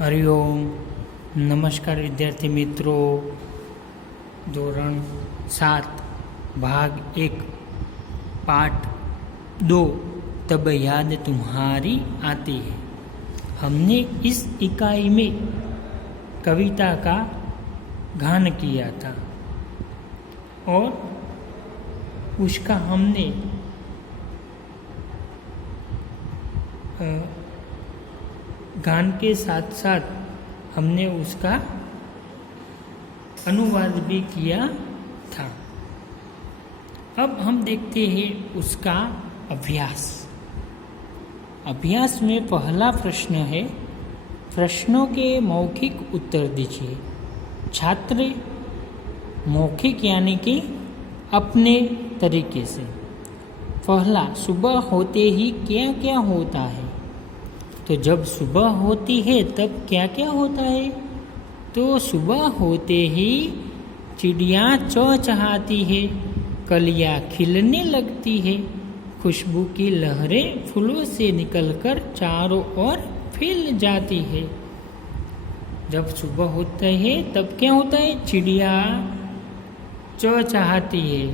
हरिओम। नमस्कार विद्यार्थी मित्रों। धोरण 7 भाग 1 पाठ 2 तब याद तुम्हारी आती है। हमने इस इकाई में कविता का गान किया था और उसका हमने गान के साथ साथ हमने उसका अनुवाद भी किया था। अब हम देखते हैं उसका अभ्यास। अभ्यास में पहला प्रश्न है, प्रश्नों के मौखिक उत्तर दीजिए। छात्र मौखिक यानी कि अपने तरीके से। पहला, सुबह होते ही क्या क्या होता है? तो जब सुबह होती है तब क्या क्या होता है? तो सुबह होते ही चिड़िया चहचहाती है, कलियां खिलने लगती है, खुशबू की लहरें फूलों से निकलकर चारों ओर फैल जाती है। जब सुबह होता है तब क्या होता है? चिड़िया चहचहाती है,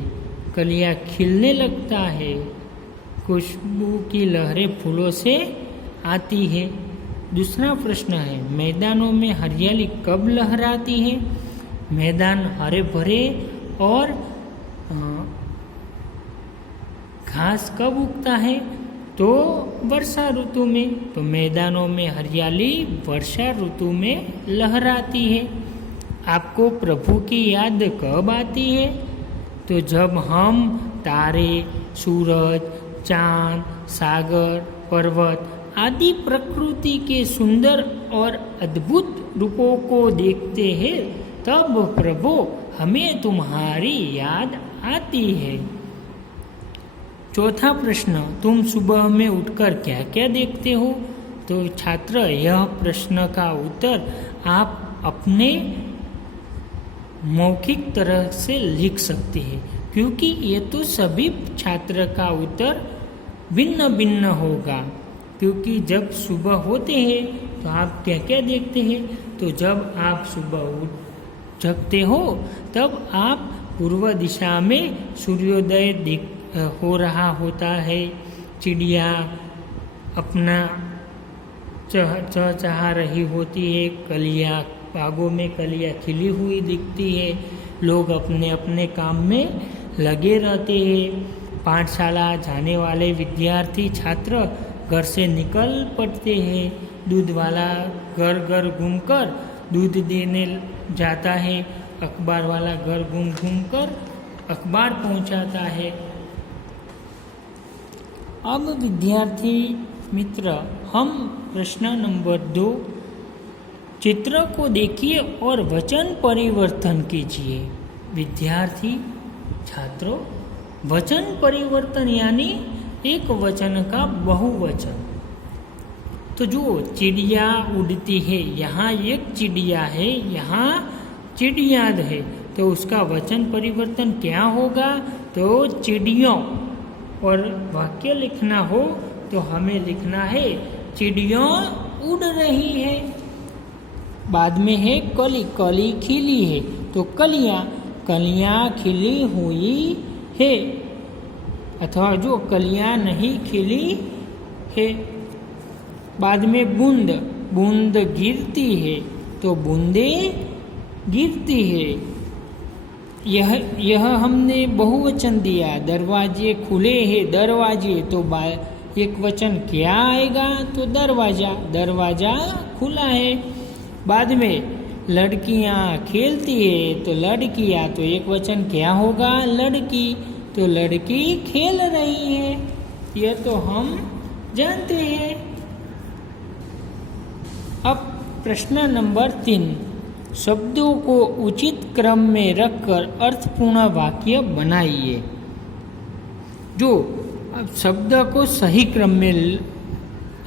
कलियां खिलने लगता है, खुशबू की लहरें फूलों से आती है। दूसरा प्रश्न है, मैदानों में हरियाली कब लहराती है? मैदान हरे भरे और घास कब उगता है? तो वर्षा ऋतु में। तो मैदानों में हरियाली वर्षा ऋतु में लहराती है। आपको प्रभु की याद कब आती है? तो जब हम तारे, सूरज, चांद, सागर, पर्वत आदि प्रकृति के सुंदर और अद्भुत रूपों को देखते हैं तब प्रभु हमें तुम्हारी याद आती है। चौथा प्रश्न, तुम सुबह में उठकर क्या क्या देखते हो? तो छात्र, यह प्रश्न का उत्तर आप अपने मौखिक तरह से लिख सकते हैं, क्योंकि ये तो सभी छात्र का उत्तर भिन्न भिन्न होगा। क्योंकि जब सुबह होते हैं तो आप क्या क्या देखते हैं? तो जब आप सुबह उठ जगते हो तब आप पूर्व दिशा में सूर्योदय हो रहा होता है, चिड़िया अपना चहचहा रही होती है, कलियां बागों में कलियां खिली हुई दिखती है, लोग अपने अपने काम में लगे रहते हैं। पाठशाला जाने वाले विद्यार्थी छात्र घर से निकल पड़ते हैं, दूध वाला घर घर घूमकर दूध देने जाता है, अखबार वाला घर घूम घूम कर अखबार पहुंचाता है। अब विद्यार्थी मित्र, हम प्रश्न नंबर 2, चित्र को देखिए और वचन परिवर्तन कीजिए। विद्यार्थी छात्रों, वचन परिवर्तन यानी एक वचन का बहुवचन। तो जो चिड़िया उड़ती है, यहाँ एक चिड़िया है, यहाँ चिड़ियाँ है, तो उसका वचन परिवर्तन क्या होगा? तो चिड़ियों। और वाक्य लिखना हो तो हमें लिखना है चिड़ियों उड़ रही है। बाद में है कली, कली खिली है, तो कलियां खिली हुई है, अथवा जो कलियां नहीं खिली है। बाद में बूंद, बूंद गिरती है, तो बूंदे गिरती है। यह हमने बहुवचन दिया। दरवाजे खुले हैं, दरवाजे, तो एक वचन क्या आएगा? तो दरवाजा, दरवाजा खुला है। बाद में लड़कियां खेलती है, तो लड़कियां, तो एक वचन क्या होगा? लड़की, तो लड़की खेल रही है। यह तो हम जानते हैं। अब प्रश्न नंबर 3, शब्दों को उचित क्रम में रखकर अर्थपूर्ण वाक्य बनाइए। जो अब शब्द को सही क्रम में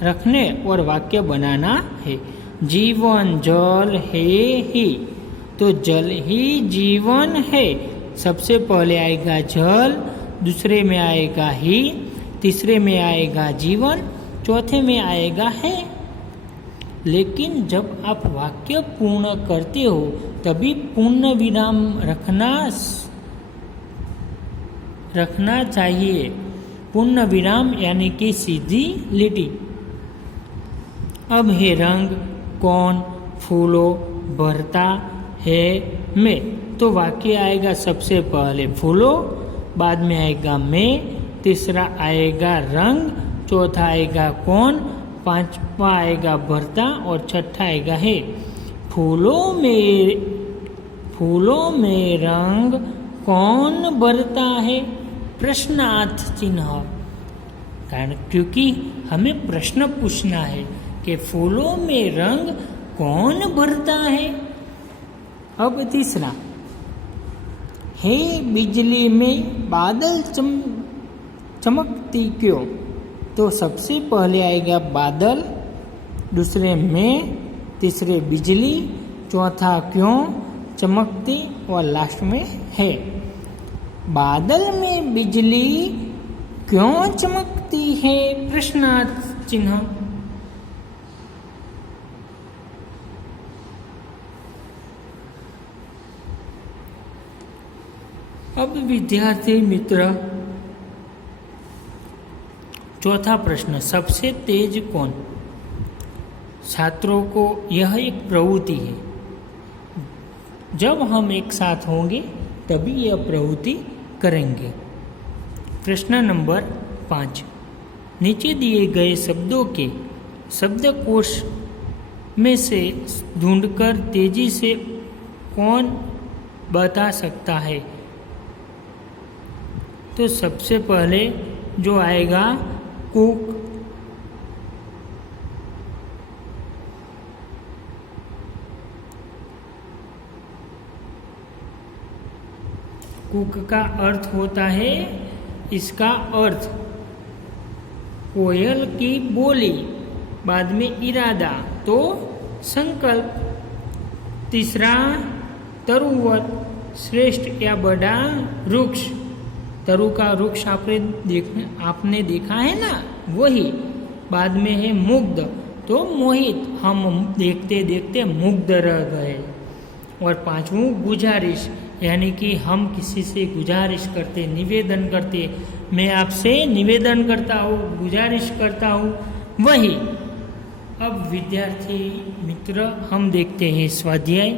रखने और वाक्य बनाना है। जीवन जल है ही, तो जल ही जीवन है। सबसे पहले आएगा जल, दूसरे में आएगा ही, तीसरे में आएगा जीवन, चौथे में आएगा है। लेकिन जब आप वाक्य पूर्ण करते हो तभी पूर्ण विराम रखना चाहिए। पूर्ण विराम यानी कि सीधी लिटी। अब है रंग, कौन फूलों भरता है मैं। तो वाक्य आएगा सबसे पहले फूलों, बाद में आएगा मैं, तीसरा आएगा रंग, चौथा आएगा कौन, पांचवा आएगा भरता और छठा आएगा है। फूलों में रंग कौन भरता है, प्रश्नार्थ चिन्ह। कारण क्योंकि हमें प्रश्न पूछना है कि फूलों में रंग कौन भरता है। अब तीसरा है बिजली में बादल चमकती क्यों। तो सबसे पहले आएगा बादल, दूसरे में, तीसरे बिजली, चौथा क्यों चमकती और लास्ट में है। बादल में बिजली क्यों चमकती है, प्रश्नार्थ चिन्ह। अब विद्यार्थी मित्र, चौथा प्रश्न, सबसे तेज कौन। छात्रों को यह एक प्रवृत्ति है, जब हम एक साथ होंगे तभी यह प्रवृत्ति करेंगे। प्रश्न नंबर 5, नीचे दिए गए शब्दों के शब्दकोश में से ढूंढकर तेजी से कौन बता सकता है। तो सबसे पहले जो आएगा कुक, कुक का अर्थ होता है, इसका अर्थ कोयल की बोली, बाद में इरादा तो संकल्प। तीसरा तरुवर, श्रेष्ठ या बड़ा वृक्ष। तरु का वृक्ष आपने देखा है ना, वही। बाद में है मुग्ध, तो मोहित, हम देखते देखते मुग्ध रह गए। और पांचवों गुजारिश, यानी कि हम किसी से गुजारिश करते, निवेदन करते, मैं आपसे निवेदन करता हूँ, गुजारिश करता हूँ, वही। अब विद्यार्थी मित्र, हम देखते हैं स्वाध्याय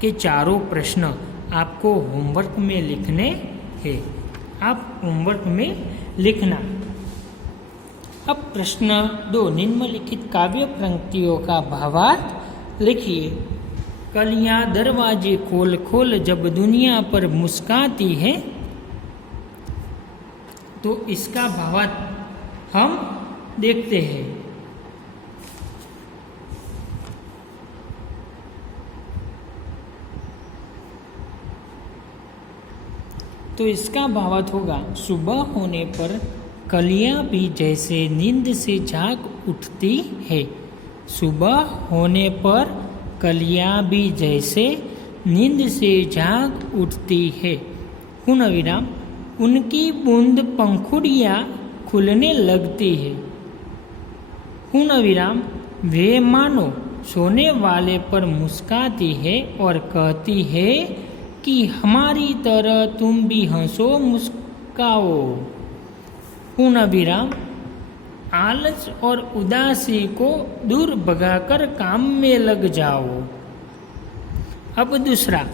के चारों प्रश्न आपको होमवर्क में लिखने है। आप होमवर्क में लिखना। अब प्रश्न 2, निम्नलिखित काव्य पंक्तियों का भावार्थ लिखिए। कलियां दरवाजे खोल खोल जब दुनिया पर मुस्काती है। तो इसका भावार्थ हम देखते हैं। तो इसका भावार्थ होगा, सुबह होने पर कलियां भी जैसे नींद से जाग उठती है। सुबह होने पर कलियां भी जैसे नींद से जाग उठती है। पूर्ण विराम, उनकी बूंद पंखुड़ियाँ खुलने लगती है। पूर्ण विराम, वे मानो सोने वाले पर मुस्काती है और कहती है कि हमारी तरह तुम भी हंसो मुस्काओ। पूर्ण विराम, आलस और उदासी को दूर भगाकर काम में लग जाओ। अब दूसरा,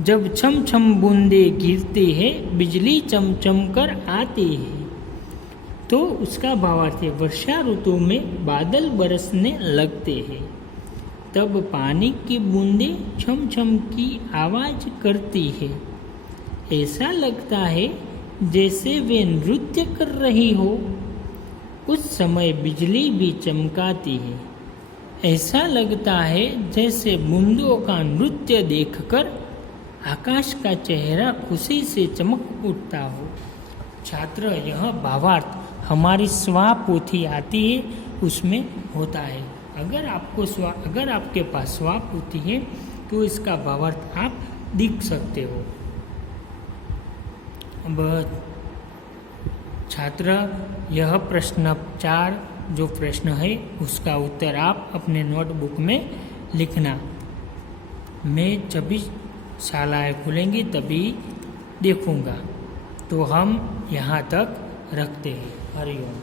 जब छम छम बूंदे गिरती है बिजली चमचम कर आती है। तो उसका भावार्थ है, वर्षा ऋतु में बादल बरसने लगते हैं, तब पानी की बूंदें छम छम की आवाज करती है। ऐसा लगता है जैसे वे नृत्य कर रही हो। उस समय बिजली भी चमकाती है। ऐसा लगता है जैसे बूंदों का नृत्य देखकर आकाश का चेहरा खुशी से चमक उठता हो। छात्र, यह भावार्थ हमारी स्वापोथी आती है उसमें होता है। अगर आपके पास स्वापोथी है तो इसका भावार्थ आप लिख सकते हो। अब छात्र, यह प्रश्न 4 जो प्रश्न है उसका उत्तर आप अपने नोटबुक में लिखना। मैं जब भी शालाएँ खुलेंगी तभी देखूँगा। तो हम यहाँ तक रखते हैं। हरिओम।